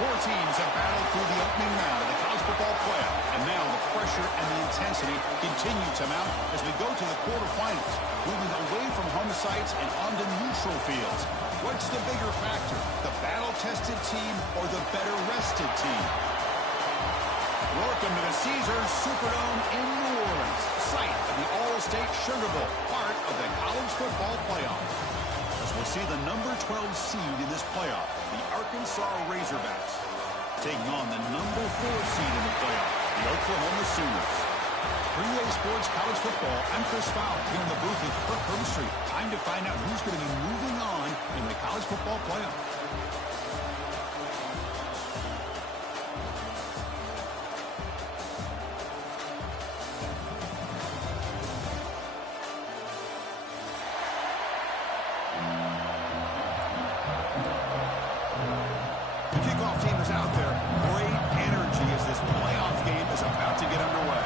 Four teams have battled through the opening round of the college football playoff, and now the pressure and the intensity continue to mount as we go to the quarterfinals, moving away from home sites and onto neutral fields. What's the bigger factor, the battle-tested team or the better-rested team? Welcome to the Caesars Superdome in New Orleans, site of the All-State Sugar Bowl, part of the college football playoff. As we'll see the number 12 seed in this playoff, the Arkansas Razorbacks, taking on the number 4 seed in the playoff, the Oklahoma Sooners. Three-way sports college football. I'm Chris Fowler here in the booth with Kirk Herbstreit. Time to find out who's going to be moving on in the college football playoff. The kickoff team is out there. Great energy as this playoff game is about to get underway.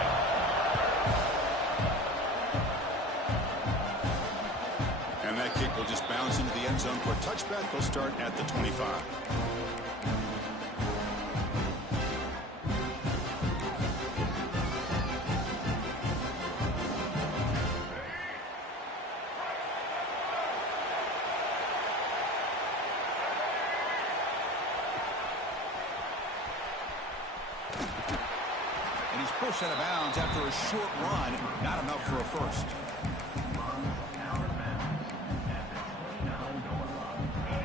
And that kick will just bounce into the end zone for a touchback. They'll start at the 25. And he's pushed out of bounds after a short run. Not enough for a first.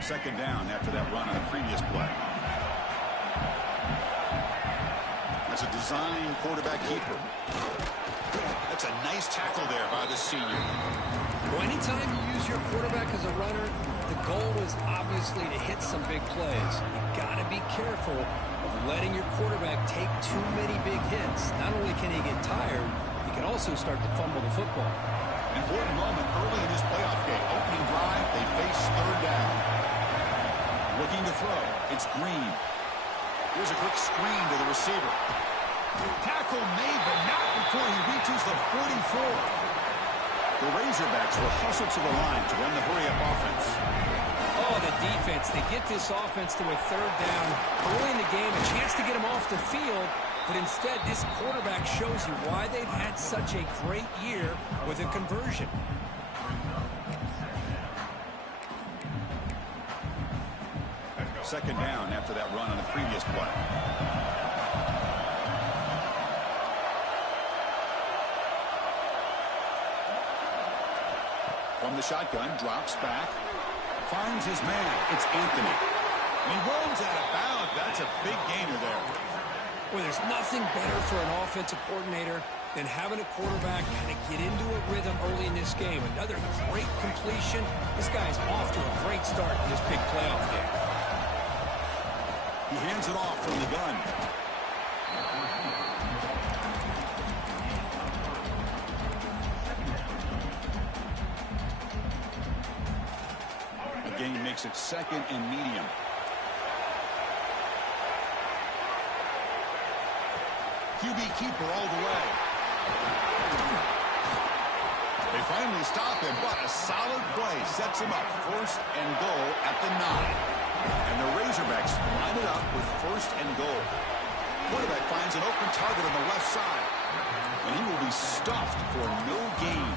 Second down after that run on the previous play. That's a design quarterback keeper. That's a nice tackle there by the senior. Well, anytime you use your quarterback as a runner, the goal is obviously to hit some big plays. You got to be careful of letting your quarterback take too many big hits. Not only can he get tired, he can also start to fumble the football. Important moment early in this playoff game. Opening drive, they face third down. Looking to throw. It's Green. Here's a quick screen to the receiver. Tackle made, but not before he reaches the 44. The Razorbacks will hustle to the line to run the hurry-up offense. Oh, the defense. They get this offense to a third down early in the game, a chance to get him off the field, but instead this quarterback shows you why they've had such a great year with a conversion. Second down after that run on the previous play. From the shotgun, drops back, finds his man. It's Anthony. And he runs out of bounds. That's a big gainer there. Well, there's nothing better for an offensive coordinator than having a quarterback kind of get into a rhythm early in this game. Another great completion. This guy's off to a great start in this big playoff game. He hands it off from the gun. The game makes it second and medium. QB keeper all the way. They finally stop him, but a solid play sets him up. First and goal at the 9. And the Razorbacks line it up with first and goal. Quarterback finds an open target on the left side. And he will be stuffed for no gain.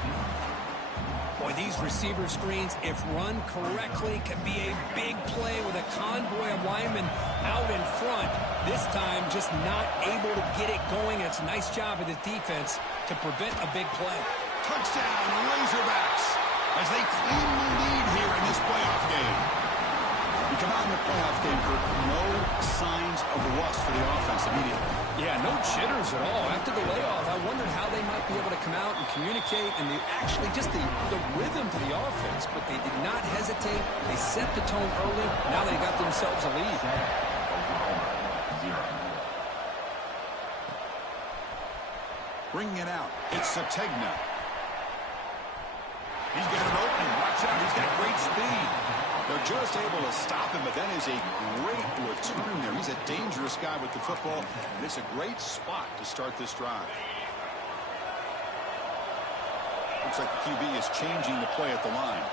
Boy, these receiver screens, if run correctly, can be a big play with a convoy of linemen out in front. This time, just not able to get it going. It's a nice job of the defense to prevent a big play. Touchdown, Razorbacks, as they claim the lead here in this playoff game. We come out in the playoff game for no signs of rust for the offense immediately. Yeah, no jitters at all. After the layoff, I wondered how they might be able to come out and communicate and actually just the rhythm to the offense, but they did not hesitate. They set the tone early. Now they got themselves a lead. Bringing it out, it's Sategna. He's got an opening. Watch out, he's got great speed. They're just able to stop him, but that is a great return there. He's a dangerous guy with the football, and it's a great spot to start this drive. Looks like the QB is changing the play at the line.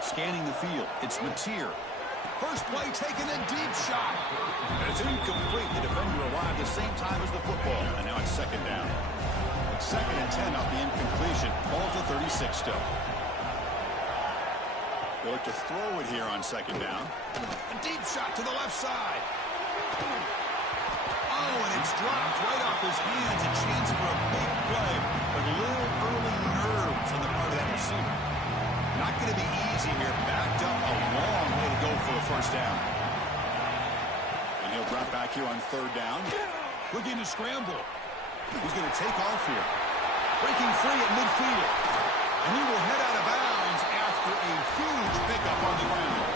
Scanning the field, it's Mateer. First play taking a deep shot. It's incomplete. The defender arrived the same time as the football. And now it's second down. Second and 10 off the incompletion. Ball to 36 still. They look to throw it here on second down. A deep shot to the left side. Oh, and it's dropped right off his hands. A chance for a big play, but a little early nerves on the part of that receiver. Not going to be easy here. Backed up a long way to go for a first down. And he'll drop back here on third down. Looking to scramble. He's going to take off here. Breaking free at midfield. And he will head out of bounds after a huge pickup on the ground.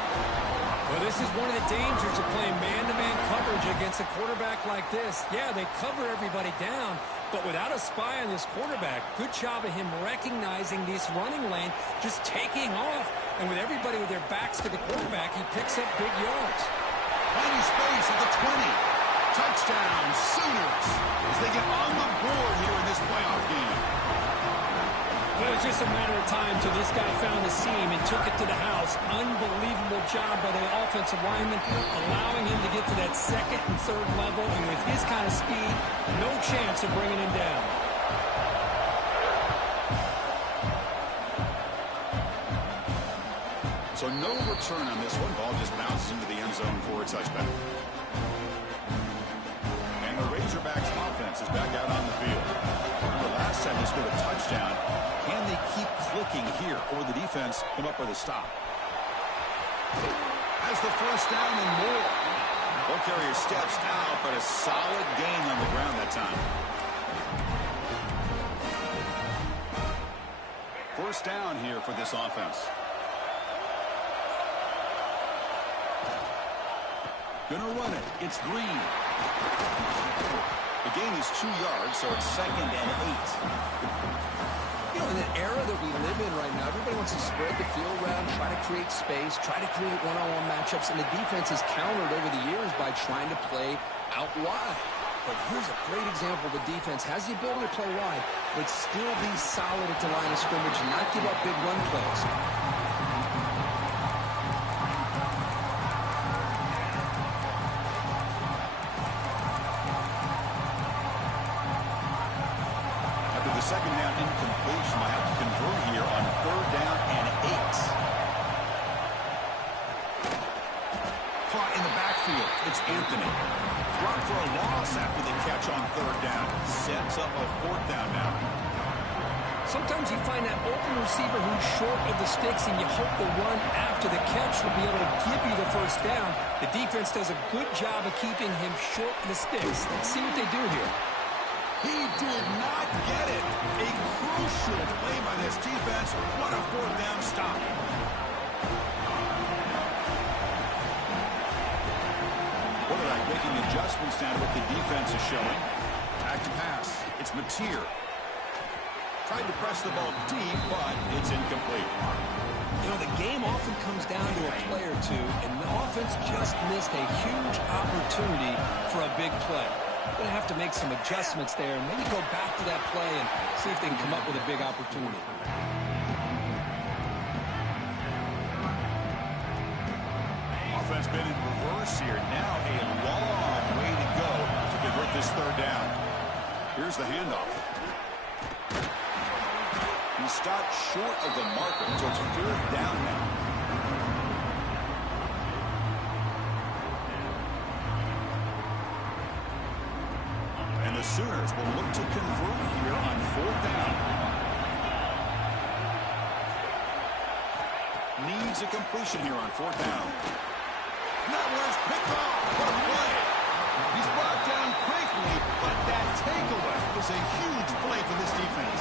Well, this is one of the dangers of playing man-to-man coverage against a quarterback like this. Yeah, they cover everybody down, but without a spy on this quarterback, good job of him recognizing this running lane, just taking off. And with everybody with their backs to the quarterback, he picks up big yards. Finding space at the 20. Touchdown, Sooners, as they get on the board here in this playoff game. Well, it was just a matter of time till this guy found the seam and took it to the house. Unbelievable job by the offensive lineman, allowing him to get to that second and third level. And with his kind of speed, no chance of bringing him down. So no return on this one. Ball just bounces into the end zone for a touchback. And the Razorbacks offense is back out on the field. The last time they scored a touchdown. Can they keep clicking here, or the defense come up with a stop? Has the first down and more. Ball carrier steps out, but a solid gain on the ground that time. First down here for this offense. Gonna run it. It's Green. The gain is 2 yards, so it's second and 8. You know, in the era that we live in right now, everybody wants to spread the field around, try to create space, try to create one-on-one matchups, and the defense has countered over the years by trying to play out wide. But here's a great example. The defense has the ability to play wide, but still be solid at the line of scrimmage and not give up big run plays. Second down incompletion. I have to convert here on third down and 8. Caught in the backfield. It's Anthony. Dropped for a loss after the catch on third down. Sets up a fourth down now. Sometimes you find that open receiver who's short of the sticks, and you hope the run after the catch will be able to give you the first down. The defense does a good job of keeping him short of the sticks. Let's see what they do here. He did not get it. A crucial play by this defense. What a fourth down stop. Quarterback making adjustments now to what the defense is showing. Back to pass. It's Mateer. Tried to press the ball deep, but it's incomplete. You know, the game often comes down to a play or two, and the offense just missed a huge opportunity for a big play. Going to have to make some adjustments there and maybe go back to that play and see if they can come up with a big opportunity. Offense been in reverse here. Now a long way to go to convert this third down. Here's the handoff. He stopped short of the marker, so it's fourth down now. The Sooners will look to convert here on fourth down. Needs a completion here on fourth down. And that one's picked off. What a play. He's brought down quickly, but that takeaway is a huge play for this defense.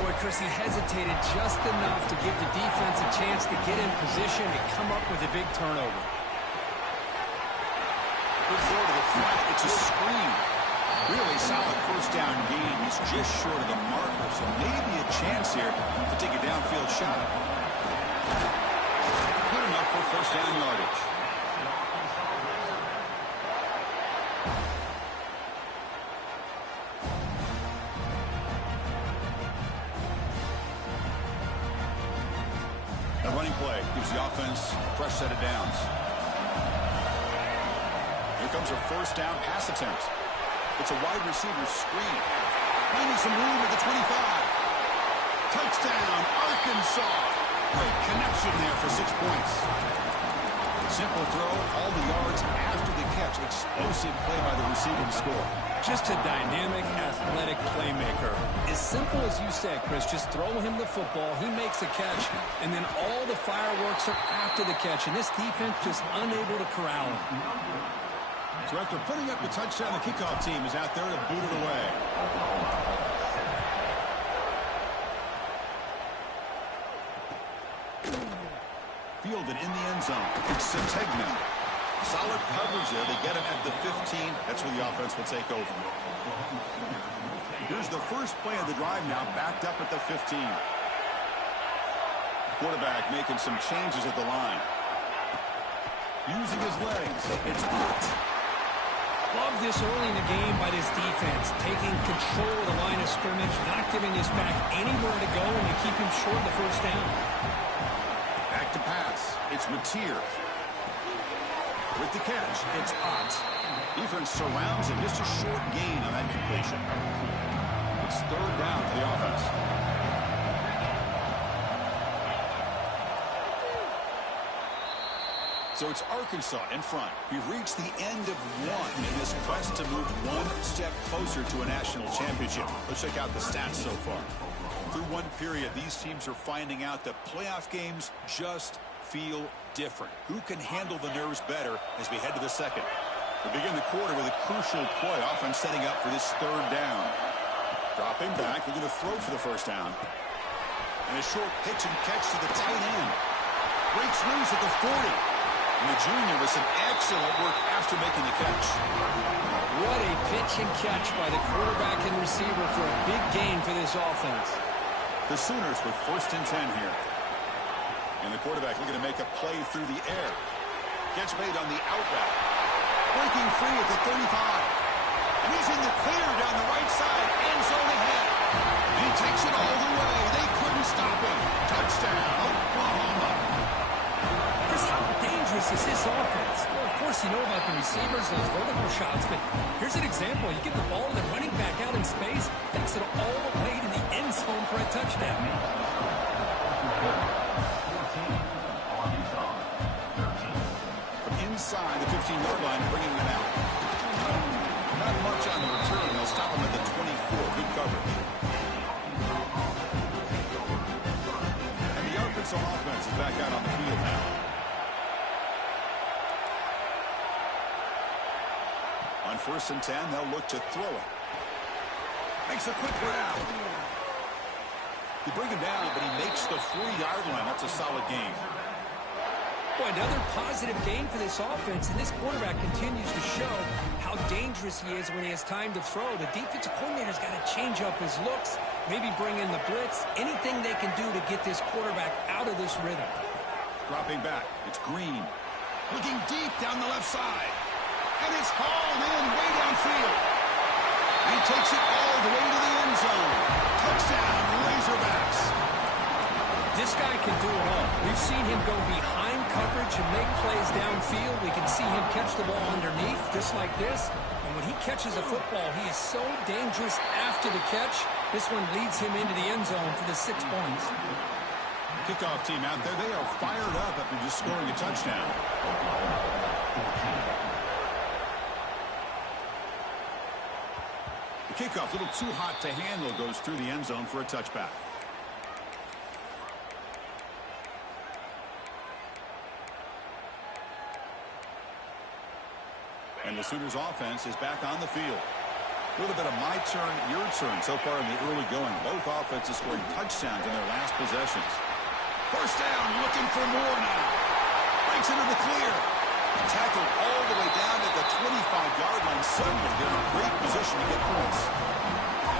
Boy, Chris, he hesitated just enough to give the defense a chance to get in position and come up with a big turnover. Good throw to the front. It's a screen. Really solid first down gain. He's just short of the marker, so maybe a chance here to take a downfield shot. Good enough for first down yardage. The running play Gives the offense a fresh set of downs. Here comes a first down pass attempt. It's a wide receiver screen. Finding some room at the 25. Touchdown, Arkansas. Great connection there for 6 points. Simple throw, all the yards after the catch. Explosive play by the receiver to score. Just a dynamic, athletic playmaker. As simple as you said, Chris, just throw him the football, he makes a catch, and then all the fireworks are after the catch, and this defense just unable to corral him. So after putting up the touchdown, the kickoff team is out there to boot it away. Fielded in the end zone. It's Tegman. Solid coverage there. They get him at the 15. That's where the offense will take over. Here's the first play of the drive now, backed up at the 15. Quarterback making some changes at the line. Using his legs. It's out. Love this early in the game by this defense, taking control of the line of scrimmage, not giving his back anywhere to go, and to keep him short of the first down. Back to pass. It's Mateer. With the catch, it's Ott. Defense surrounds him. Just a short gain on that completion. It's third down for the offense. So it's Arkansas in front. We've reached the end of one in this quest to move one step closer to a national championship. Let's check out the stats so far. Through one period, these teams are finding out that playoff games just feel different. Who can handle the nerves better as we head to the second? We begin the quarter with a crucial play, offense setting up for this third down. Dropping back, we're going to throw for the first down. And a short pitch and catch to the tight end. Breaks loose at the 40. And the junior with some excellent work after making the catch. What a pitch and catch by the quarterback and receiver for a big gain for this offense. The Sooners with 1st and 10 here. And the quarterback looking to make a play through the air. Catch made on the out route. Breaking free at the 35. And he's in the clear down the right side. End zone ahead. And he takes it all the way. They couldn't stop him. Touchdown, Oklahoma. Chris, how dangerous is this offense? Well, of course, you know about the receivers, those vertical shots, but here's an example. You give the ball to the running back out in space, takes it all the way to the end zone for a touchdown. From inside the 15-yard line, bringing it out. Not much on the return. They'll stop him at the 24. Good coverage. And the Arkansas offense is back out on the field now. On 1st and 10, they'll look to throw it. Makes a quick grab. You bring him down, but he makes the 4-yard line. That's a solid game. Boy, another positive game for this offense, and this quarterback continues to show how dangerous he is when he has time to throw. The defensive coordinator's got to change up his looks, maybe bring in the blitz, anything they can do to get this quarterback out of this rhythm. Dropping back, it's Green. Looking deep down the left side. And it's hauled in way downfield. He takes it all the way to the end zone. Touchdown, Razorbacks. This guy can do it all. We've seen him go behind coverage and make plays downfield. We can see him catch the ball underneath, just like this. And when he catches a football, he is so dangerous after the catch. This one leads him into the end zone for the 6 points. Kickoff team out there, they are fired up after just scoring a touchdown. The kickoff, a little too hot to handle, goes through the end zone for a touchback. And the Sooners offense is back on the field. A little bit of my turn, your turn so far in the early going. Both offenses scoring touchdowns in their last possessions. First down, looking for more now. Breaks into the clear. Tackled all the way down at the 25-yard line. Suddenly, they're in great position to get points.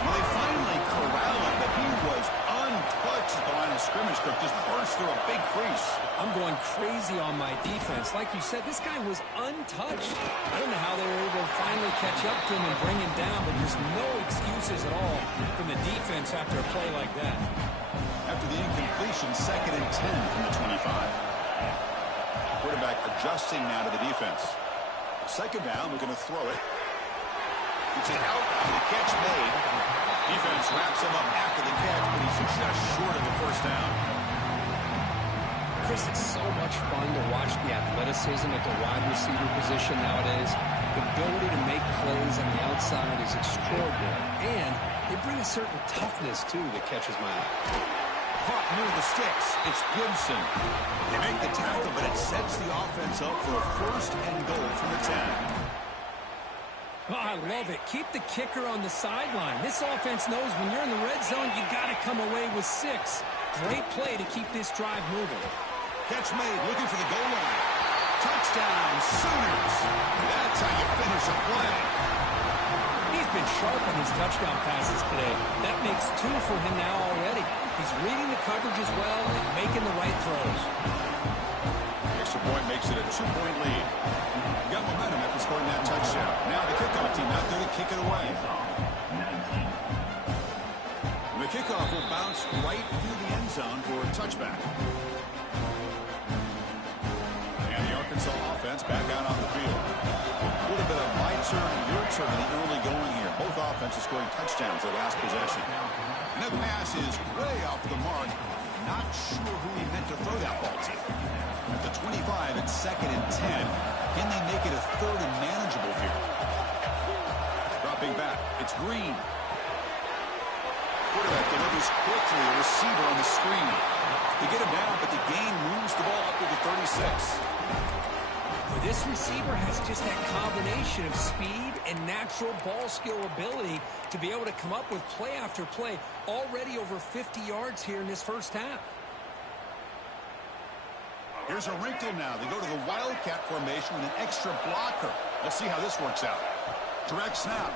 Well, they finally corral him, but he was untouched at the line of scrimmage. Cook just burst through a big crease. I'm going crazy on my defense. Like you said, this guy was untouched. I don't know how they were able to finally catch up to him and bring him down, but there's no excuses at all from the defense after a play like that. After the incompletion, 2nd and 10 from the 25. adjusting now to the defense. Second down, we're going to throw it. It's an out, the catch made. Defense wraps him up after the catch, but he's just short of the first down. Chris, it's so much fun to watch the athleticism at the wide receiver position nowadays. The ability to make plays on the outside is extraordinary, and they bring a certain toughness, too, that catches my eye. Caught near the sticks. It's Gibson. They make the tackle, but it sets the offense up for a first and goal from the 10. Oh, I love it. Keep the kicker on the sideline. This offense knows when you're in the red zone, you got to come away with 6. Great play to keep this drive moving. Catch made, looking for the goal line. Touchdown, Sooners. That's how you finish a play. He's been sharp on his touchdown passes today. That makes 2 for him now already. He's reading the coverage as well and making the right throws. Extra point makes it a 2-point lead. You got momentum after scoring that touchdown. Now the kickoff team out there to kick it away. The kickoff will bounce right through the end zone for a touchback. And the Arkansas offense back out on the field. A little bit of my turn, your turn in the early going here. Both offenses scoring touchdowns their last possession. And that pass is way off the mark. Not sure who he meant to throw that ball to. At the 25, it's 2nd and 10. Can they make it a 3rd and manageable here? Dropping back, it's Green. Quarterback delivers quickly, a receiver on the screen. They get him down, but the gain moves the ball up to the 36. Well, this receiver has just that combination of speed and natural ball skill ability to be able to come up with play after play. Already over 50 yards here in this first half. Here's a wrinkle now. They go to the Wildcat formation with an extra blocker. Let's see how this works out. Direct snap.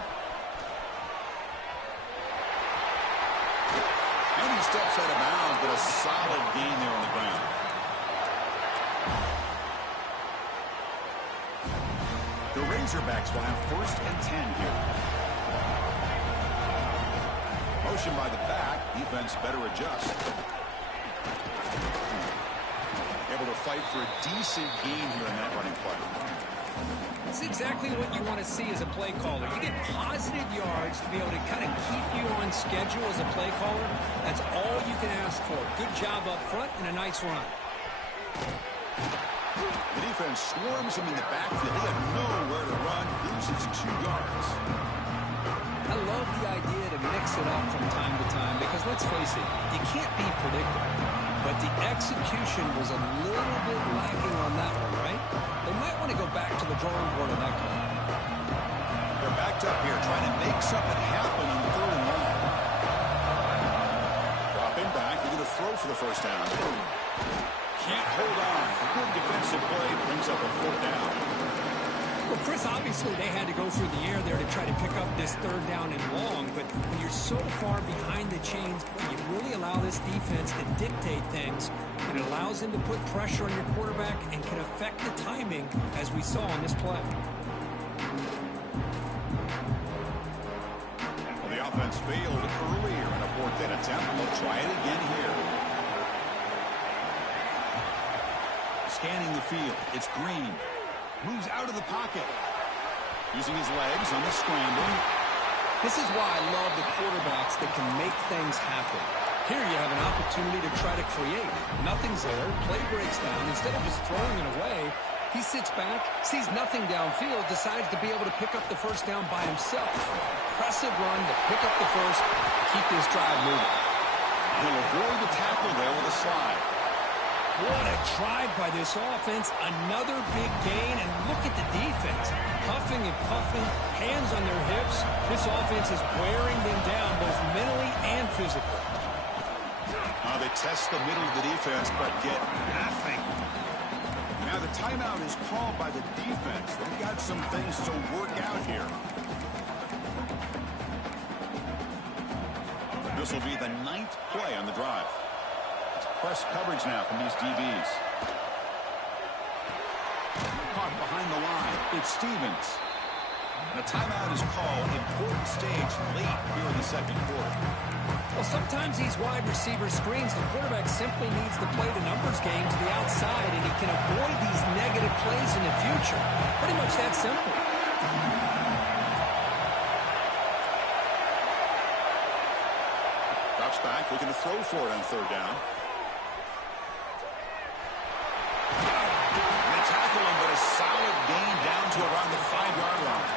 And he steps out of bounds, but a solid gain there on the ground. The Razorbacks will have 1st and 10 here. Motion by the back. Defense better adjust. Able to fight for a decent gain here in that running play. That's exactly what you want to see as a play caller. You get positive yards to be able to kind of keep you on schedule as a play caller. That's all you can ask for. Good job up front and a nice run. The defense swarms him in the backfield. They have nowhere to run. Loses 2 yards. I love the idea to mix it up from time to time because, let's face it, you can't be predictable. But the execution was a little bit lacking on that one, right? They might want to go back to the drawing board on that one. They're backed up here trying to make something happen on the 3rd and 9. Dropping back. They're going to throw for the first down. Can't hold on. A good defensive play brings up a 4th down. Well, Chris, obviously they had to go through the air there to try to pick up this 3rd down and long, but when you're so far behind the chains, you really allow this defense to dictate things, and it allows them to put pressure on your quarterback and can affect the timing, as we saw on this play. Well, the offense failed earlier in a 4th down attempt. They'll try it again here. Scanning the field, it's Green. Moves out of the pocket. Using his legs on the scramble. This is why I love the quarterbacks that can make things happen. Here you have an opportunity to try to create. Nothing's there. Play breaks down. Instead of just throwing it away, he sits back, sees nothing downfield, decides to be able to pick up the first down by himself. Impressive run to pick up the first, keep this drive moving. He'll avoid the tackle there with a slide. What a drive by this offense. Another big gain, and look at the defense. Huffing and puffing, hands on their hips. This offense is wearing them down both mentally and physically. They test the middle of the defense, but get nothing. Now the timeout is called by the defense. They've got some things to work out here. This will be the 9th play on the drive. Press coverage now from these DBs. Caught behind the line. It's Stevens. And a timeout is called. Important stage late here in the 2nd quarter. Well, sometimes these wide receiver screens, the quarterback simply needs to play the numbers game to the outside, and he can avoid these negative plays pressure. Pretty much that simple. Drops back, looking to throw for it on third down. They tackle him, but a solid gain down to around the 5-yard line.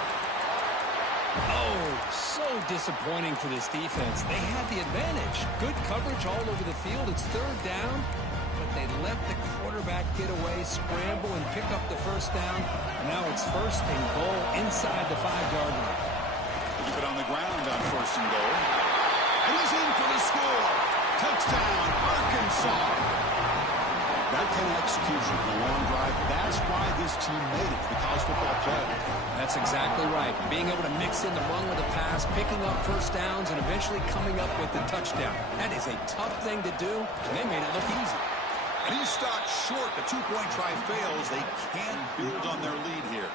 Oh, so disappointing for this defense. They had the advantage. Good coverage all over the field. It's third down, but they let the quarterback get away, scramble, and pick up the first down. Now it's first and goal inside the 5-yard line. Keep it on the ground on first and goal. And he's in for the score. Touchdown, Arkansas. That kind of execution, the long drive, that's why this team made it to the college football playoff. That's exactly right. Being able to mix in the run with the pass, picking up first downs, and eventually coming up with the touchdown. That is a tough thing to do, and they made it look easy. And he's stopped short. The two-point try fails. They can't build on their lead here.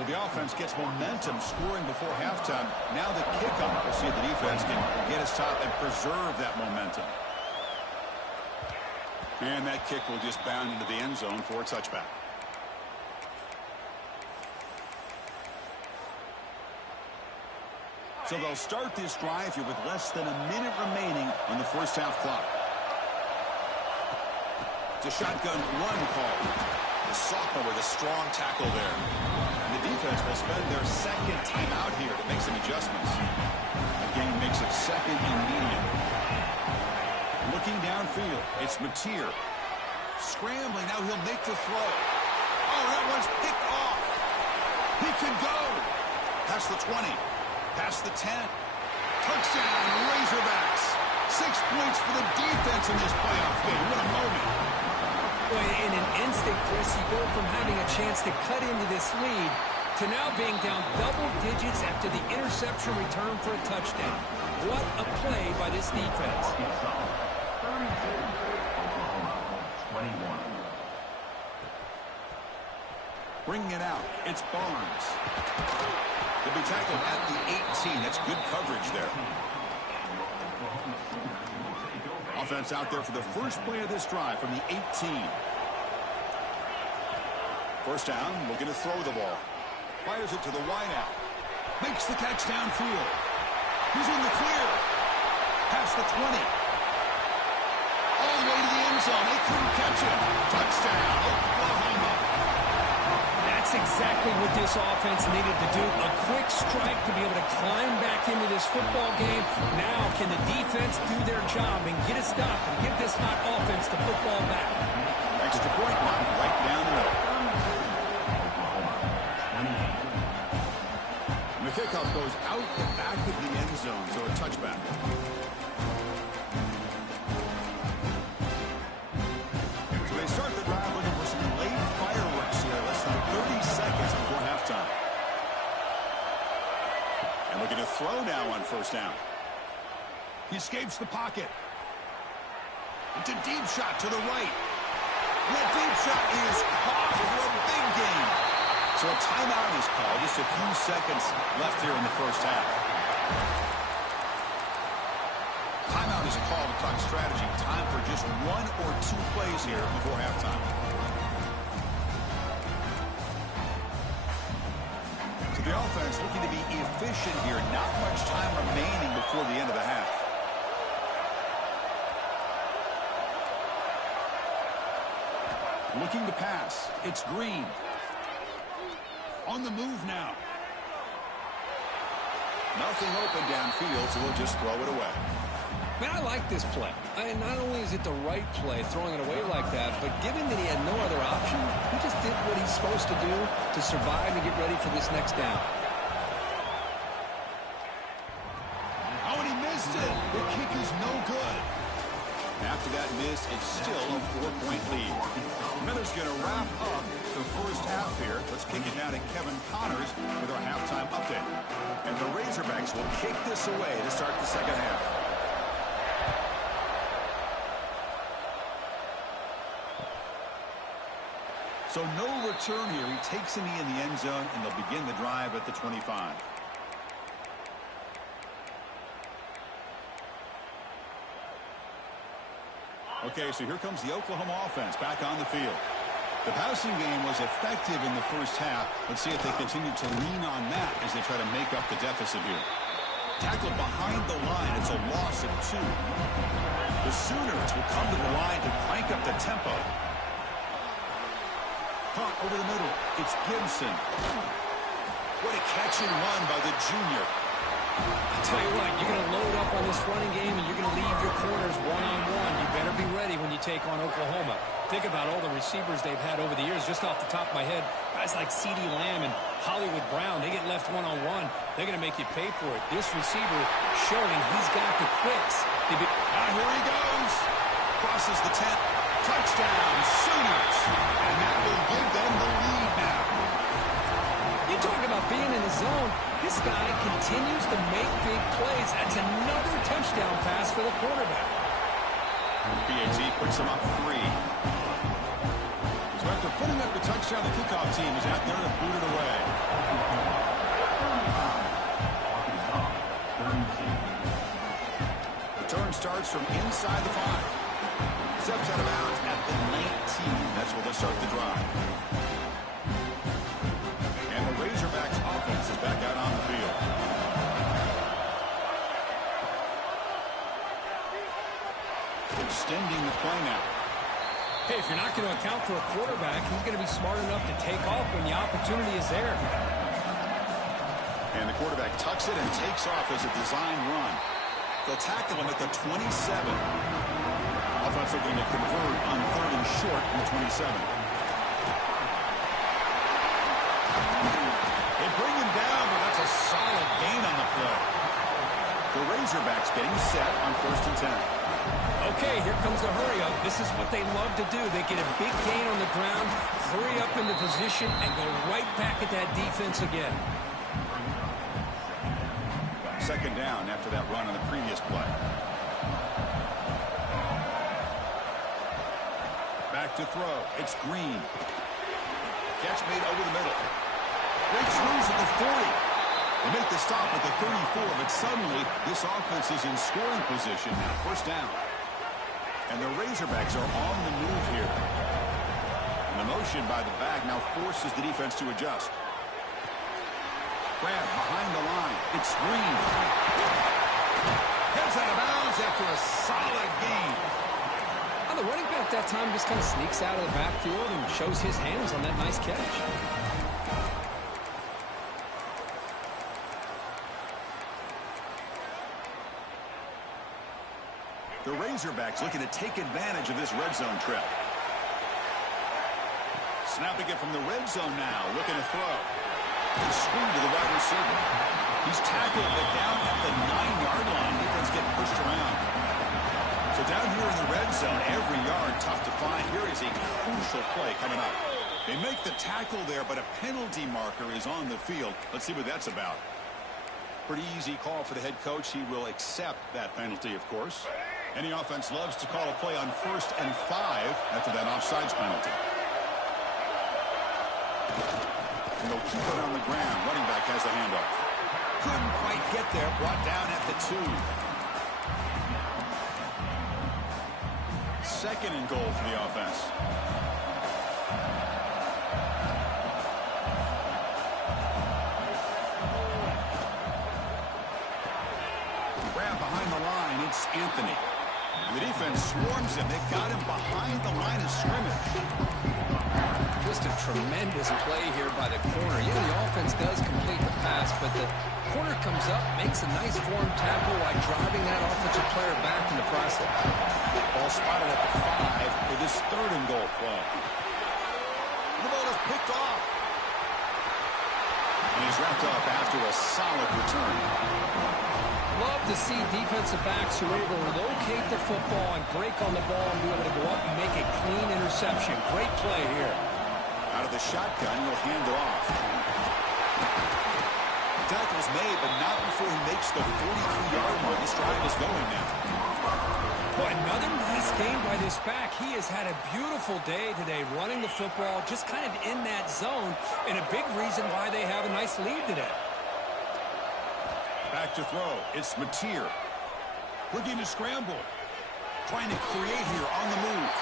So the offense gets momentum scoring before halftime. Now the kickoff. We'll see if the defense can get a stop and preserve that momentum. And that kick will just bound into the end zone for a touchback. So they'll start this drive here with less than a minute remaining on the first half clock. It's a shotgun run call. The sophomore with a strong tackle there. And the defense will spend their second timeout here to make some adjustments. The game makes it second and medium. Looking downfield, it's Mateer. Scrambling, now he'll make the throw. Oh, that one's picked off. He can go. Past the 20. Past the 10. Touchdown, Razorbacks. 6 points for the defense in this playoff game. What a moment. In an instant, Chris, you go from having a chance to cut into this lead to now being down double digits after the interception return for a touchdown. What a play by this defense. Bringing it out, it's Barnes. He'll be tackled at the 18. That's good coverage there. Offense out there for the first play of this drive from the 18. First down, looking to throw the ball. Fires it to the wideout. Makes the catch downfield. He's in the clear. Past the 20. All the way to the end zone. They couldn't catch him. Touchdown, Oklahoma. That's exactly what this offense needed to do. A quick strike to be able to climb back into this football game. Now can the defense do their job and get a stop and give this hot offense the football back? Extra point line right down the middle. And the kickoff goes out the back of the end zone, so a touchback. So they start the drive looking for some late fireworks here. Less than 30 seconds before halftime. And looking to throw now on first down. He escapes the pocket. It's a deep shot to the right. And that deep shot is caught for a big gain. So a timeout is called. Just a few seconds left here in the first half. Timeout is called to talk strategy. Time for just 1 or 2 plays here before halftime. So the offense looking to be efficient here. Not much time remaining before the end of the half. Looking to pass. It's Green. On the move now. Nothing open downfield, so we'll just throw it away. Man, I like this play. Not only is it the right play, throwing it away like that, but given that he had no other option, he just did what he's supposed to do to survive and get ready for this next down. Oh, and he missed it. The kick is no good. After that miss, it's still a 4-point lead. Miller's going to wrap up the first half here. Let's kick it now to Kevin Connors with our halftime update. And the Razorbacks will kick this away to start the second half. So no return here. He takes in the end zone, and they'll begin the drive at the 25. Okay, so here comes the Oklahoma offense back on the field. The passing game was effective in the first half. Let's see if they continue to lean on that as they try to make up the deficit here. Tackled behind the line. It's a loss of 2. The Sooners will come to the line to crank up the tempo. Caught over the middle. It's Gibson. What a catch and run by the junior. I'll tell you what, you're going to load up on this running game and you're going to leave your corners one-on-one. You better be ready when you take on Oklahoma. Think about all the receivers they've had over the years. Just off the top of my head, guys like CeeDee Lamb and Hollywood Brown, they get left one-on-one. They're going to make you pay for it. This receiver showing he's got the quicks. Here he goes. Crosses the 10. Touchdown, Sooners. And that will give them the lead now. You talk about being in the zone. This guy continues to make big plays. That's another touchdown pass for the quarterback. BAT puts him up 3. So after putting up the touchdown, the kickoff team is out there to boot it away. Return starts from inside the 5. Steps out of bounds at the 19. That's where they'll start the drive. And the Razorbacks offense is back out on the field. Extending the play now. Hey, if you're not going to account for a quarterback, he's going to be smart enough to take off when the opportunity is there. And the quarterback tucks it and takes off as a design run. They'll tackle him at the 27. Offense looking to convert on 3rd and short in the 27. They bring him down, but that's a solid gain on the play. The Razorbacks getting set on 1st and 10. Okay, here comes the hurry up. This is what they love to do. They get a big gain on the ground, hurry up into position, and go right back at that defense again. 2nd down after that run on the previous play. Back to throw. It's Green. Catch made over the middle. Breaks loose at the 40. They make the stop at the 34, but suddenly this offense is in scoring position now. 1st down. And the Razorbacks are on the move here. And the motion by the back now forces the defense to adjust. Grab behind the line. It's Green. Heads out of bounds after a solid gain. Well, the running back that time just kind of sneaks out of the backfield and shows his hands on that nice catch. The Razorbacks looking to take advantage of this red zone trip. Snapping it from the red zone now, looking to throw. Screen to the wide receiver. He's tackled, but down at the 9-yard line. Defense getting pushed around. So down here in the red zone, every yard tough to find. Here is a crucial play coming up. They make the tackle there, but a penalty marker is on the field. Let's see what that's about. Pretty easy call for the head coach. He will accept that penalty, of course. Any offense loves to call a play on 1st and 5 after that offsides penalty. And they'll keep it on the ground. Running back has the handoff. Couldn't quite get there. Brought down at the 2. 2nd and goal for the offense. Grab behind the line. It's Anthony. The defense swarms him. They got him behind the line of scrimmage. Just a tremendous play here by the corner. Yeah, the offense does complete the pass, but the corner comes up, makes a nice form tackle while driving that offensive player back in the process. Ball spotted at the 5 for this 3rd and goal play. The ball is picked off. And he's wrapped up after a solid return. Love to see defensive backs who are able to locate the football and break on the ball and be able to go up and make a clean interception. Great play here. Out of the shotgun, he'll hand it off. The tackle's made, but not before he makes the 43-yard mark. This drive is going now. Boy, another nice game by this back. He has had a beautiful day today running the football, just kind of in that zone, and a big reason why they have a nice lead today. Back to throw. It's Mateer. Looking to scramble. Trying to create here on the move.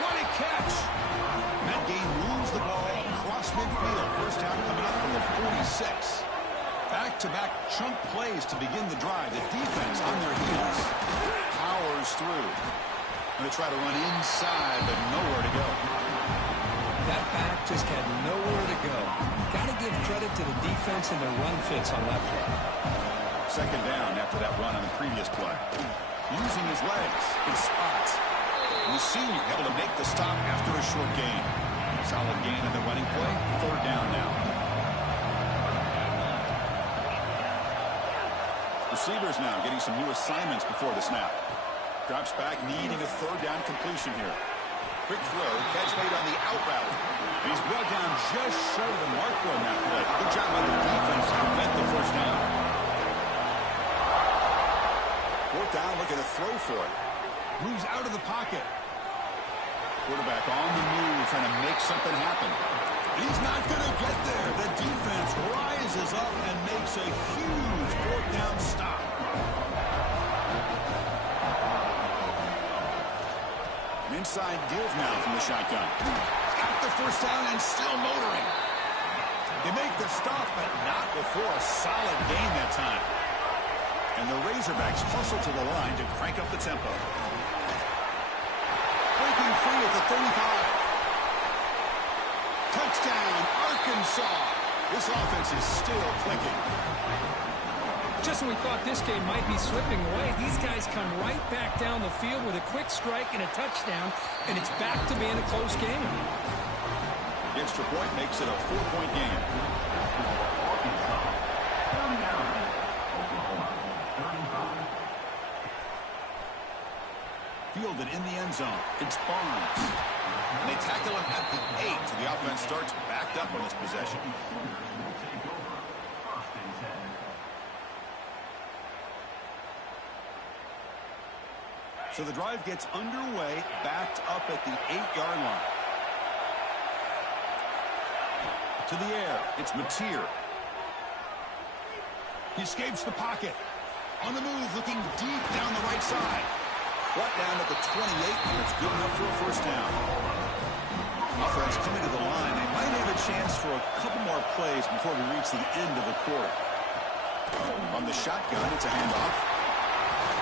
What a catch! That game moves the ball across midfield. First down coming up from the 46. Back-to-back chunk plays to begin the drive. The defense on their heels. Powers through. Going to try to run inside, but nowhere to go. That back just had nowhere to go. Got to give credit to the defense and their run fits on that play. Second down after that run on the previous play. Using his legs, his spots. And the senior able to make the stop after a short gain. Solid gain on the running play. Third down now. Receivers now getting some new assignments before the snap. Drops back, needing a third down completion here. Quick throw, catch made on the out route. He's brought down just short of the marker on that play. Good job by the defense to prevent the first down. Fourth down, looking to throw for it. Moves out of the pocket. Quarterback on the move, trying to make something happen. He's not going to get there. The defense rises up and makes a huge fourth down stop. An inside give now from the shotgun. Got the first down and still motoring. They make the stop, but not before a solid gain that time. And the Razorbacks hustle to the line to crank up the tempo. Breaking free at the 35. Touchdown, Arkansas. This offense is still clicking. Just when we thought this game might be slipping away, these guys come right back down the field with a quick strike and a touchdown, and it's back to being a close game. The extra point makes it a 4-point game. Fielded in the end zone. It's Barnes. And they tackle him at the 8, so the offense starts backed up on this possession. So the drive gets underway, backed up at the 8-yard line. To the air, it's Mateer. He escapes the pocket. On the move, looking deep down the right side. Brought down at the 28, and it's good enough for a first down. Offense coming to the line. They might have a chance for a couple more plays before we reach the end of the quarter. On the shotgun, it's a handoff.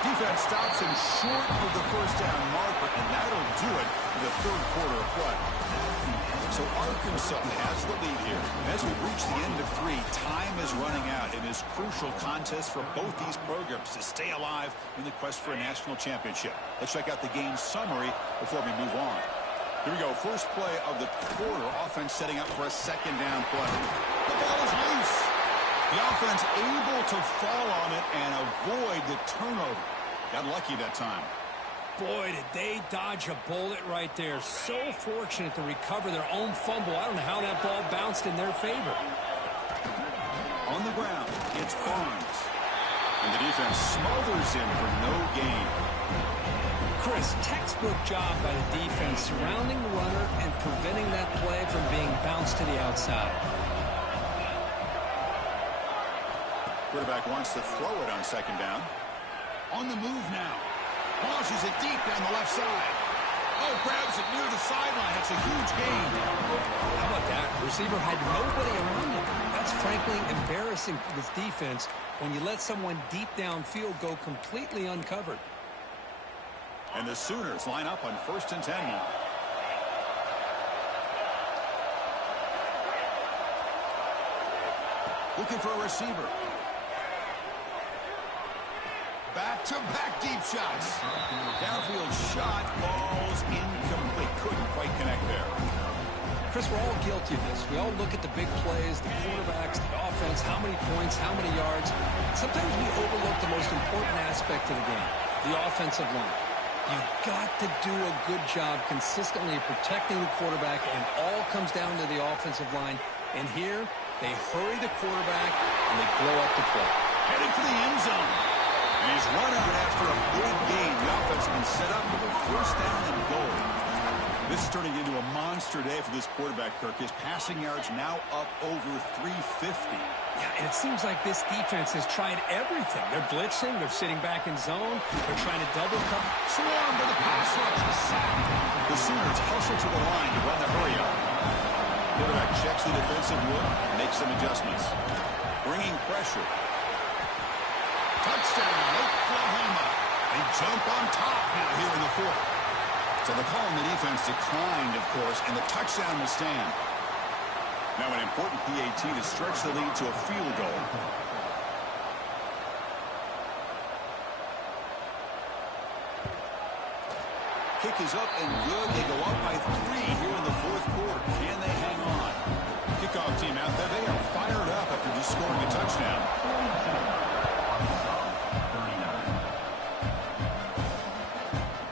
Defense stops him short of the first down marker, and that'll do it for the third quarter of play. So Arkansas has the lead here. As we reach the end of 3, time is running out in this crucial contest for both these programs to stay alive in the quest for a national championship. Let's check out the game summary before we move on. Here we go. First play of the quarter. Offense setting up for a second down play. The ball is loose. The offense able to fall on it and avoid the turnover. Got lucky that time. Boy, did they dodge a bullet right there. So fortunate to recover their own fumble. I don't know how that ball bounced in their favor. On the ground, it's Barnes. And the defense smothers him for no gain. Chris, textbook job by the defense surrounding the runner and preventing that play from being bounced to the outside. Quarterback wants to throw it on second down. On the move now. Launches it deep down the left side. Oh, grabs it near the sideline. It's a huge gain. How about that? Receiver had nobody around him. That's frankly embarrassing for this defense when you let someone deep downfield go completely uncovered. And the Sooners line up on 1st and 10 now. Looking for a receiver. Back-to-back deep shots. Downfield shot falls incomplete. Couldn't quite connect there. Chris, we're all guilty of this. We all look at the big plays, the quarterbacks, the offense, how many points, how many yards. Sometimes we overlook the most important aspect of the game, the offensive line. You've got to do a good job consistently protecting the quarterback, and all comes down to the offensive line. And here, they hurry the quarterback, and they blow up the play. Heading for the end zone. And he's run out after a big gain. The offense has been set up with a first down and goal. This is turning into a monster day for this quarterback, Kirk. His passing yards now up over 350. Yeah, and it seems like this defense has tried everything. They're blitzing. They're sitting back in zone. They're trying to double cover. Swarm to the pass rush. The sack. The Sooners hustle to the line to run the hurry-up. Quarterback checks the defensive look, makes some adjustments. Bringing pressure. Touchdown, Oklahoma. They jump on top now here in the fourth. So the call on the defense declined, of course, and the touchdown will stand. Now an important PAT to stretch the lead to a field goal. Kick is up and good. They go up by 3 here in the fourth quarter. Can they hang on? Kickoff team out there. They are fired up after just scoring a touchdown.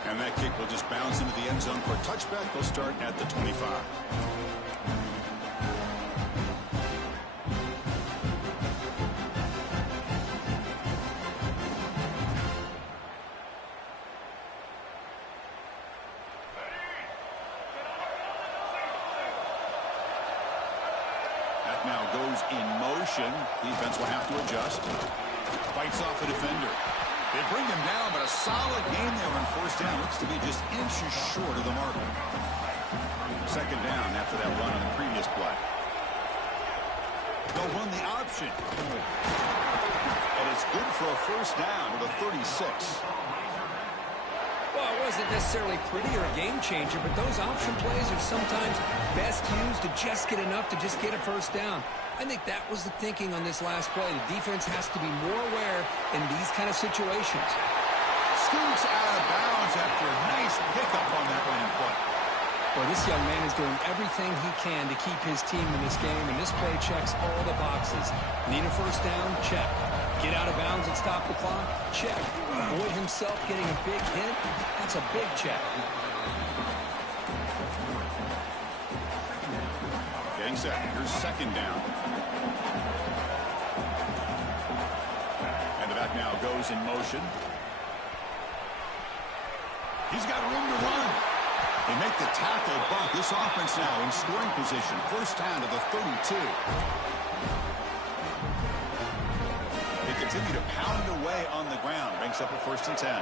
And that kick will just bounce into the end zone for a touchback. They'll start at the 25. That now goes in motion. Defense will have to adjust. Fights off a defender. They bring him down, but a solid game there on first down. Looks to be just inches short of the marker. Second down after that run on the previous play. They'll run the option. And it's good for a first down to the 36. Well, it wasn't necessarily pretty or a game changer, but those option plays are sometimes best used to just get enough to just get a first down. I think that was the thinking on this last play. The defense has to be more aware in these kind of situations. Scoots out of bounds after a nice pickup on that running play. Well, this young man is doing everything he can to keep his team in this game, and this play checks all the boxes. Need a first down? Check. Get out of bounds and stop the clock? Check. Avoid himself getting a big hit? That's a big check. Getting set. Here's second down. And the back now goes in motion. He's got room to run. They make the tackle bump. This offense now in scoring position. First down to the 32. They continue to pound away on the ground. Ranks up at first and 10.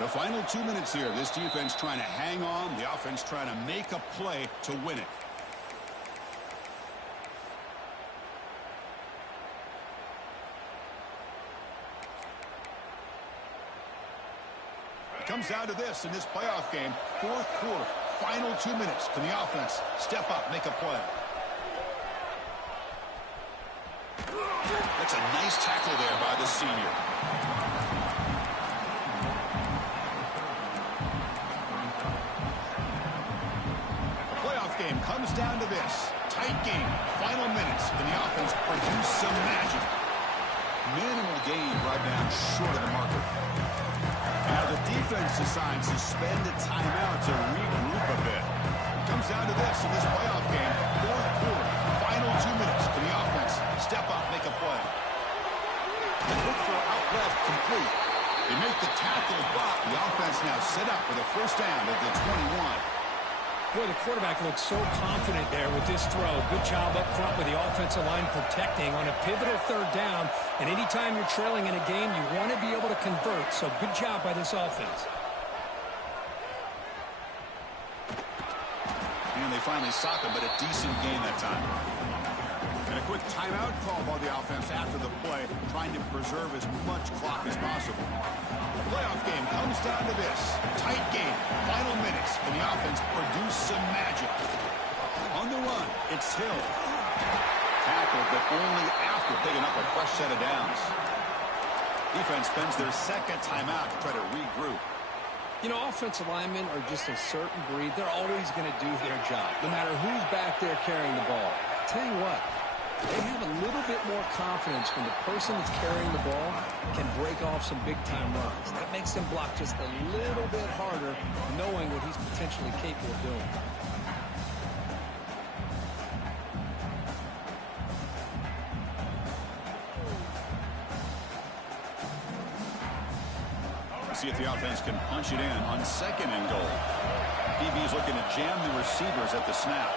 The final 2 minutes here. This defense trying to hang on. The offense trying to make a play to win it. It comes down to this in this playoff game. Fourth quarter. Final 2 minutes. Can the offense step up, make a play? That's a nice tackle there by the senior. Game comes down to this. Tight game. Final minutes. Can the offense produce some magic? Minimal gain right now short of the marker. Now the defense decides to spend a timeout to regroup a bit. It comes down to this in this playoff game. Fourth quarter. Final 2 minutes. Can the offense step up, make a play? Look for out left, complete. They make the tackle, but the offense now set up for the first down at the 21. Boy, the quarterback looks so confident there with this throw. Good job up front with the offensive line protecting on a pivotal third down. And anytime you're trailing in a game, you want to be able to convert. So good job by this offense. And they finally stop him, but a decent game that time. And a quick timeout call by the offense after the play, trying to preserve as much clock as possible. The playoff game comes down to this. Tight game. Final minutes. Can the offense produce some magic? On the run, it's Hill. Tackled, but only after picking up a fresh set of downs. Defense spends their second timeout to try to regroup. You know, offensive linemen are just a certain breed. They're always going to do their job, no matter who's back there carrying the ball. I'll tell you what. They have a little bit more confidence when the person that's carrying the ball can break off some big-time runs. That makes them block just a little bit harder, knowing what he's potentially capable of doing. see if the offense can punch it in on 2nd and goal. BB's looking to jam the receivers at the snap.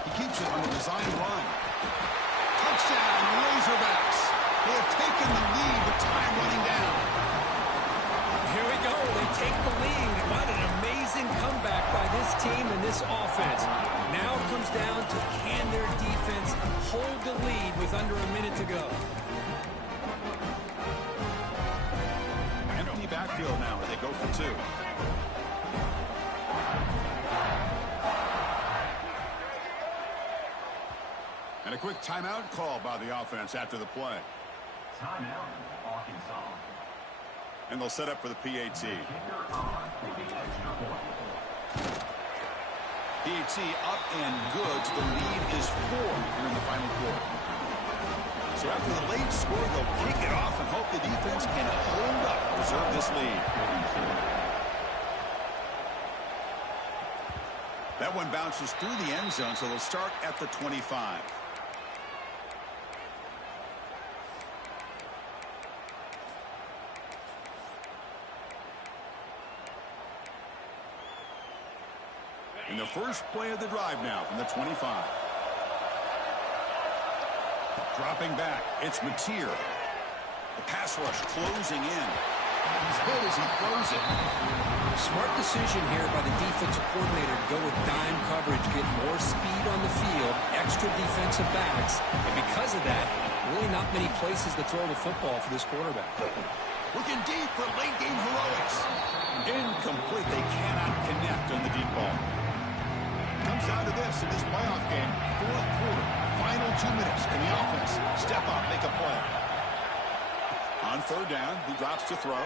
He keeps it on the design run. Touchdown, Razorbacks. They have taken the lead with time running down. Here we go. They take the lead. What an amazing comeback by this team and this offense. Now it comes down to can their defense hold the lead with under a minute to go. Empty backfield now as they go for 2. And a quick timeout call by the offense after the play. Timeout, Arkansas. And they'll set up for the PAT. PAT up and good. The lead is 4 here in the final quarter. So after the late score, they'll kick it off and hope the defense can hold up, preserve this lead. That one bounces through the end zone, so they'll start at the 25. In the first play of the drive now from the 25. Dropping back, it's Mateer. The pass rush closing in. He's hit as he throws it. Smart decision here by the defensive coordinator to go with dime coverage, get more speed on the field, extra defensive backs, and because of that, really not many places to throw the football for this quarterback. Looking deep for late-game heroics. Incomplete. They cannot connect on the deep ball. Comes down to this in this playoff game. 4th quarter, final 2 minutes. Can the offense step up, make a play? On 3rd down, he drops to throw.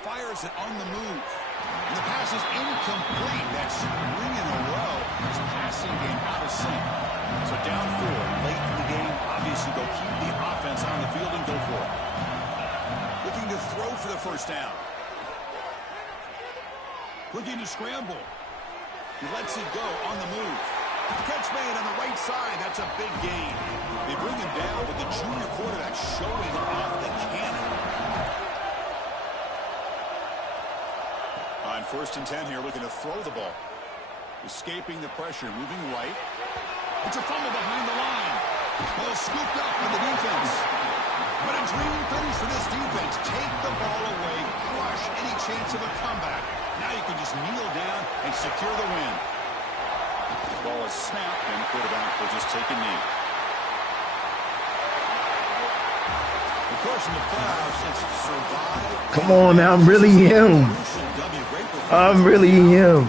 Fires it on the move. And the pass is incomplete. That's 3 in a row. His passing game out of sync. So down 4 late in the game. Obviously, they'll keep the offense on the field and go for it. Looking to throw for the 1st down. Looking to scramble. He lets it go on the move. Catch made on the right side. That's a big gain. They bring him down with the junior quarterback showing off the cannon. On 1st and 10 here, looking to throw the ball. Escaping the pressure, moving right. It's a fumble behind the line. Ball scooped up by the defense. But a dream finish for this defense. Take the ball away, crush any chance of a comeback. Now you can just kneel down and secure the win. The ball is snapped, and the quarterback will just take a knee. Of course, in the playoffs, it's survive. Come on now, I'm really him. I'm really him.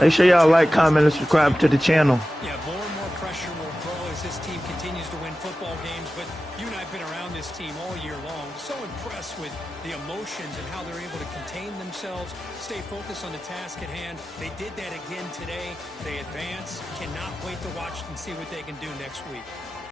Make sure y'all like, comment, and subscribe to the channel. Yeah, more and more pressure will grow as this team continues to win football games, but you and I have been around this team all year long. So impressed with the emotions and how they're able to contain themselves, stay focused on the task at hand. They did that again today. They advance. Cannot wait to watch and see what they can do next week.